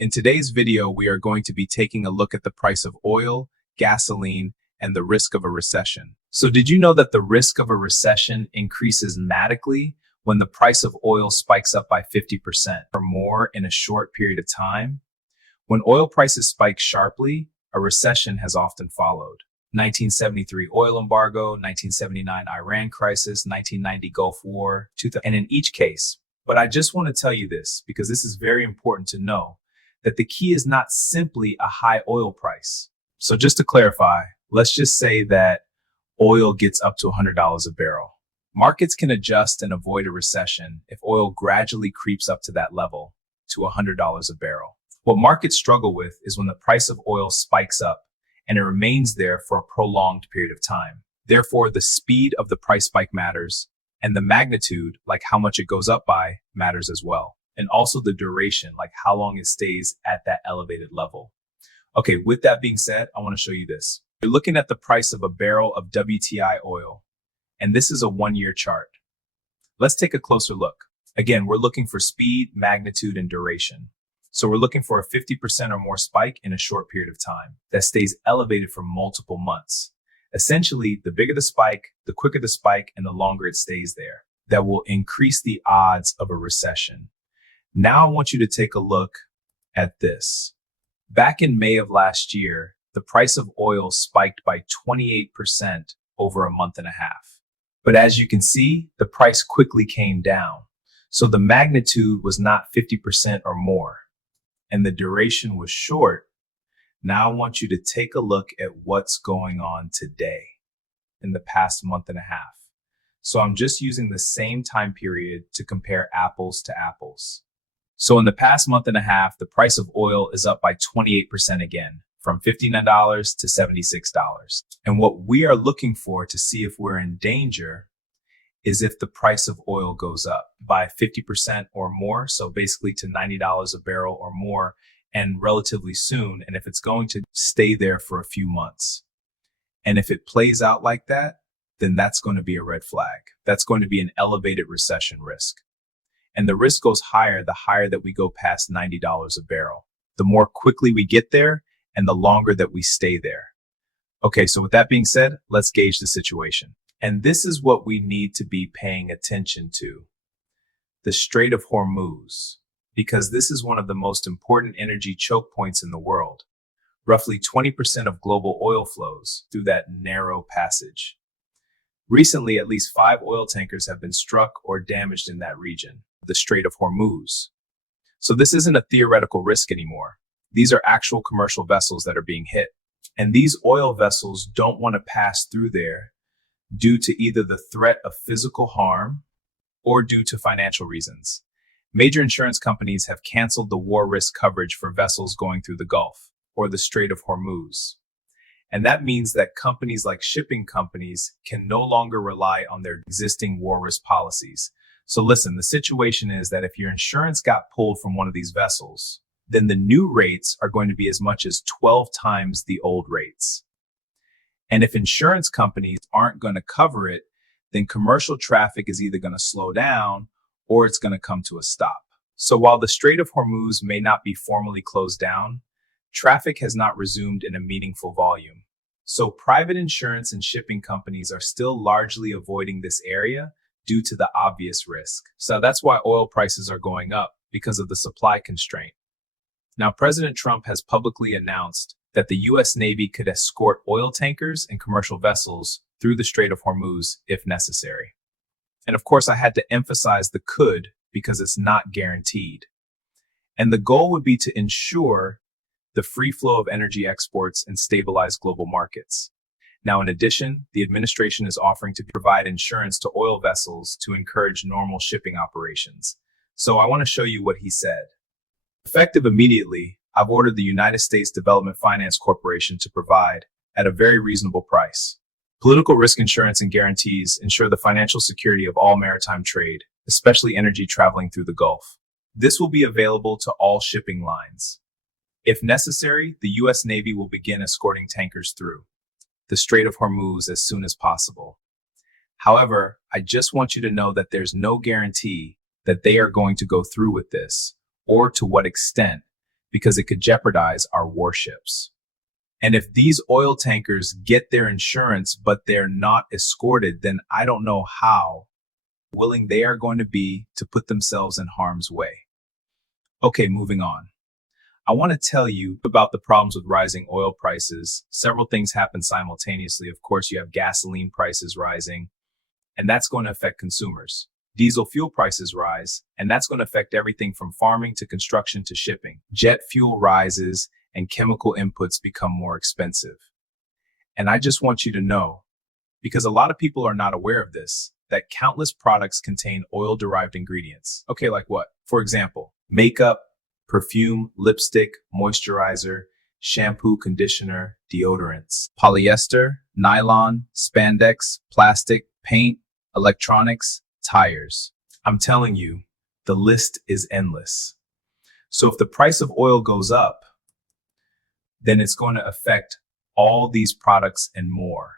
In today's video, we are going to be taking a look at the price of oil, gasoline, and the risk of a recession. So did you know that the risk of a recession increases dramatically when the price of oil spikes up by 50% or more in a short period of time? When oil prices spike sharply, a recession has often followed. 1973 oil embargo, 1979 Iran crisis, 1990 Gulf War, 2000, and in each case. But I just want to tell you this because this is very important to know that the key is not simply a high oil price. So just to clarify, let's just say that oil gets up to $100 a barrel. Markets can adjust and avoid a recession if oil gradually creeps up to that level, to $100 a barrel. What markets struggle with is when the price of oil spikes up and it remains there for a prolonged period of time. Therefore, the speed of the price spike matters, and the magnitude, like how much it goes up by, matters as well. And also the duration, like how long it stays at that elevated level. Okay, with that being said, I want to show you this. You're looking at the price of a barrel of WTI oil, and this is a 1-year chart. Let's take a closer look. Again, we're looking for speed, magnitude, and duration. So we're looking for a 50% or more spike in a short period of time that stays elevated for multiple months. Essentially, the bigger the spike, the quicker the spike, and the longer it stays there. That will increase the odds of a recession. Now I want you to take a look at this. Back in May of last year, the price of oil spiked by 28% over a month and a half. But as you can see, the price quickly came down. So the magnitude was not 50% or more, and the duration was short. Now I want you to take a look at what's going on today in the past month and a half. So I'm just using the same time period to compare apples to apples. So in the past month and a half, the price of oil is up by 28% again, from $59 to $76. And what we are looking for to see if we're in danger is if the price of oil goes up by 50% or more, so basically to $90 a barrel or more, and relatively soon, and if it's going to stay there for a few months. And if it plays out like that, then that's going to be a red flag. That's going to be an elevated recession risk. And the risk goes higher the higher that we go past $90 a barrel. The more quickly we get there and the longer that we stay there. Okay, so with that being said, let's gauge the situation. And this is what we need to be paying attention to. The Strait of Hormuz, because this is one of the most important energy choke points in the world. Roughly 20% of global oil flows through that narrow passage. Recently, at least 5 oil tankers have been struck or damaged in that region, the Strait of Hormuz. So this isn't a theoretical risk anymore. These are actual commercial vessels that are being hit. And these oil vessels don't want to pass through there due to either the threat of physical harm or due to financial reasons. Major insurance companies have canceled the war risk coverage for vessels going through the Gulf or the Strait of Hormuz. And that means that companies like shipping companies can no longer rely on their existing war risk policies. So listen, the situation is that if your insurance got pulled from one of these vessels, then the new rates are going to be as much as 12 times the old rates. And if insurance companies aren't going to cover it, then commercial traffic is either going to slow down or it's going to come to a stop. So while the Strait of Hormuz may not be formally closed down, traffic has not resumed in a meaningful volume. So private insurance and shipping companies are still largely avoiding this area due to the obvious risk. So that's why oil prices are going up, because of the supply constraint. Now, President Trump has publicly announced that the U.S. Navy could escort oil tankers and commercial vessels through the Strait of Hormuz if necessary. And of course, I had to emphasize the could because it's not guaranteed. And the goal would be to ensure the free flow of energy exports and stabilize global markets. Now, in addition, the administration is offering to provide insurance to oil vessels to encourage normal shipping operations. So I want to show you what he said. Effective immediately, I've ordered the United States Development Finance Corporation to provide, at a very reasonable price, political risk insurance and guarantees ensure the financial security of all maritime trade, especially energy traveling through the Gulf. This will be available to all shipping lines. If necessary, the U.S. Navy will begin escorting tankers through the Strait of Hormuz as soon as possible. However, I just want you to know that there's no guarantee that they are going to go through with this, or to what extent, because it could jeopardize our warships. And if these oil tankers get their insurance, but they're not escorted, then I don't know how willing they are going to be to put themselves in harm's way. Okay, moving on. I want to tell you about the problems with rising oil prices. Several things happen simultaneously. Of course, you have gasoline prices rising, and that's going to affect consumers. Diesel fuel prices rise, and that's going to affect everything from farming to construction to shipping. Jet fuel rises, and chemical inputs become more expensive. And I just want you to know, because a lot of people are not aware of this, that countless products contain oil-derived ingredients. Okay, like what? For example, makeup, perfume, lipstick, moisturizer, shampoo, conditioner, deodorants, polyester, nylon, spandex, plastic, paint, electronics, tires. I'm telling you, the list is endless. So if the price of oil goes up, then it's going to affect all these products and more.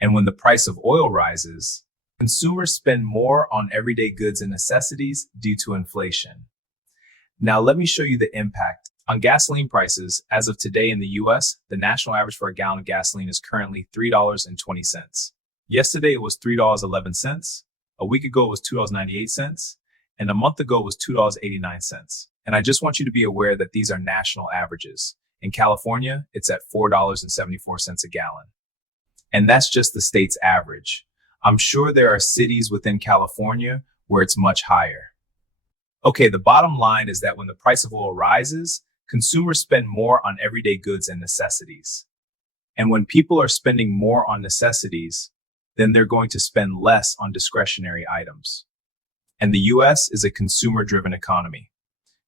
And when the price of oil rises, consumers spend more on everyday goods and necessities due to inflation. Now, let me show you the impact on gasoline prices. As of today in the US, the national average for a gallon of gasoline is currently $3.20. Yesterday, it was $3.11. A week ago, it was $2.98. And a month ago, it was $2.89. And I just want you to be aware that these are national averages. In California, it's at $4.74 a gallon. And that's just the state's average. I'm sure there are cities within California where it's much higher. Okay, the bottom line is that when the price of oil rises, consumers spend more on everyday goods and necessities. And when people are spending more on necessities, then they're going to spend less on discretionary items. And the US is a consumer-driven economy.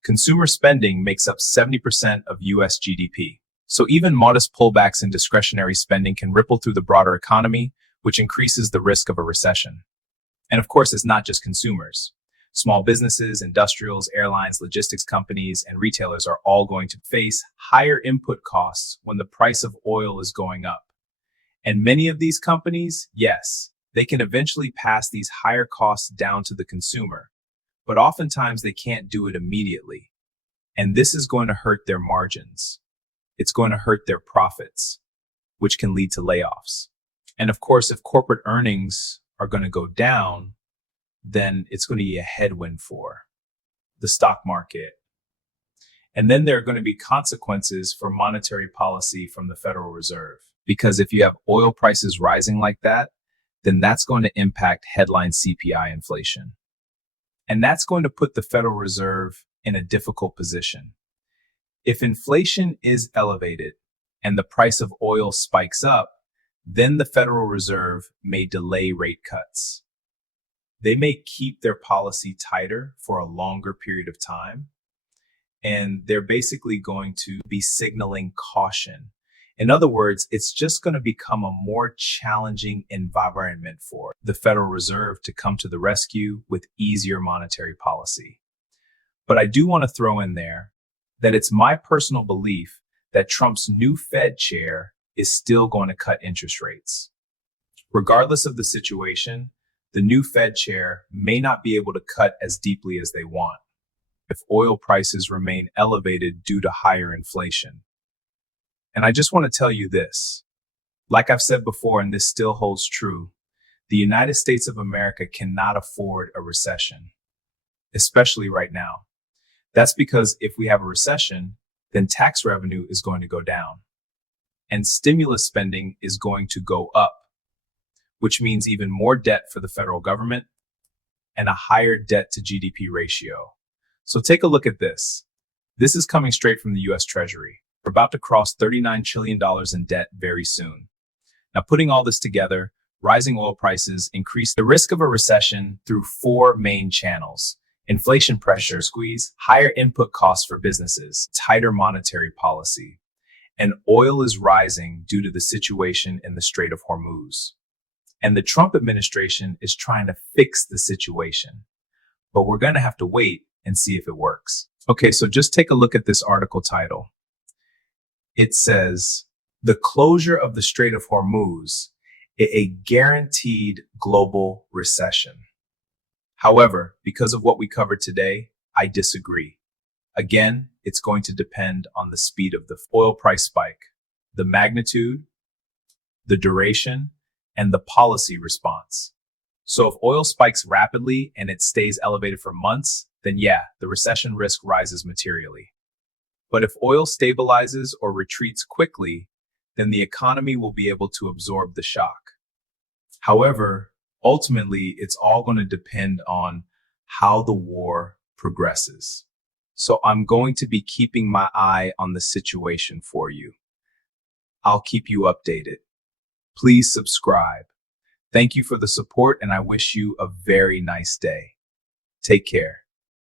Consumer spending makes up 70% of US GDP. So even modest pullbacks in discretionary spending can ripple through the broader economy, which increases the risk of a recession. And of course, it's not just consumers. Small businesses, industrials, airlines, logistics companies, and retailers are all going to face higher input costs when the price of oil is going up. And many of these companies, yes, they can eventually pass these higher costs down to the consumer, but oftentimes they can't do it immediately. And this is going to hurt their margins. It's going to hurt their profits, which can lead to layoffs. And of course, if corporate earnings are going to go down, then it's going to be a headwind for the stock market. And then there are going to be consequences for monetary policy from the Federal Reserve. Because if you have oil prices rising like that, then that's going to impact headline CPI inflation. And that's going to put the Federal Reserve in a difficult position. If inflation is elevated and the price of oil spikes up, then the Federal Reserve may delay rate cuts. They may keep their policy tighter for a longer period of time, and they're basically going to be signaling caution. In other words, it's just going to become a more challenging environment for the Federal Reserve to come to the rescue with easier monetary policy. But I do want to throw in there that it's my personal belief that Trump's new Fed chair is still going to cut interest rates. Regardless of the situation, the new Fed chair may not be able to cut as deeply as they want if oil prices remain elevated due to higher inflation. And I just want to tell you this, like I've said before, and this still holds true, the United States of America cannot afford a recession, especially right now. That's because if we have a recession, then tax revenue is going to go down and stimulus spending is going to go up, which means even more debt for the federal government and a higher debt to GDP ratio. So take a look at this. This is coming straight from the US Treasury. We're about to cross $39 trillion in debt very soon. Now, putting all this together, rising oil prices increase the risk of a recession through four main channels: inflation pressure, squeeze, higher input costs for businesses, tighter monetary policy, and oil is rising due to the situation in the Strait of Hormuz. And the Trump administration is trying to fix the situation, but we're going to have to wait and see if it works. Okay, so just take a look at this article title. It says, "The closure of the Strait of Hormuz, a guaranteed global recession." However, because of what we covered today, I disagree. Again, it's going to depend on the speed of the oil price spike, the magnitude, the duration, and the policy response. So if oil spikes rapidly and it stays elevated for months, then yeah, the recession risk rises materially. But if oil stabilizes or retreats quickly, then the economy will be able to absorb the shock. However, ultimately, it's all going to depend on how the war progresses. So I'm going to be keeping my eye on the situation for you. I'll keep you updated. Please subscribe. Thank you for the support, and I wish you a very nice day. Take care.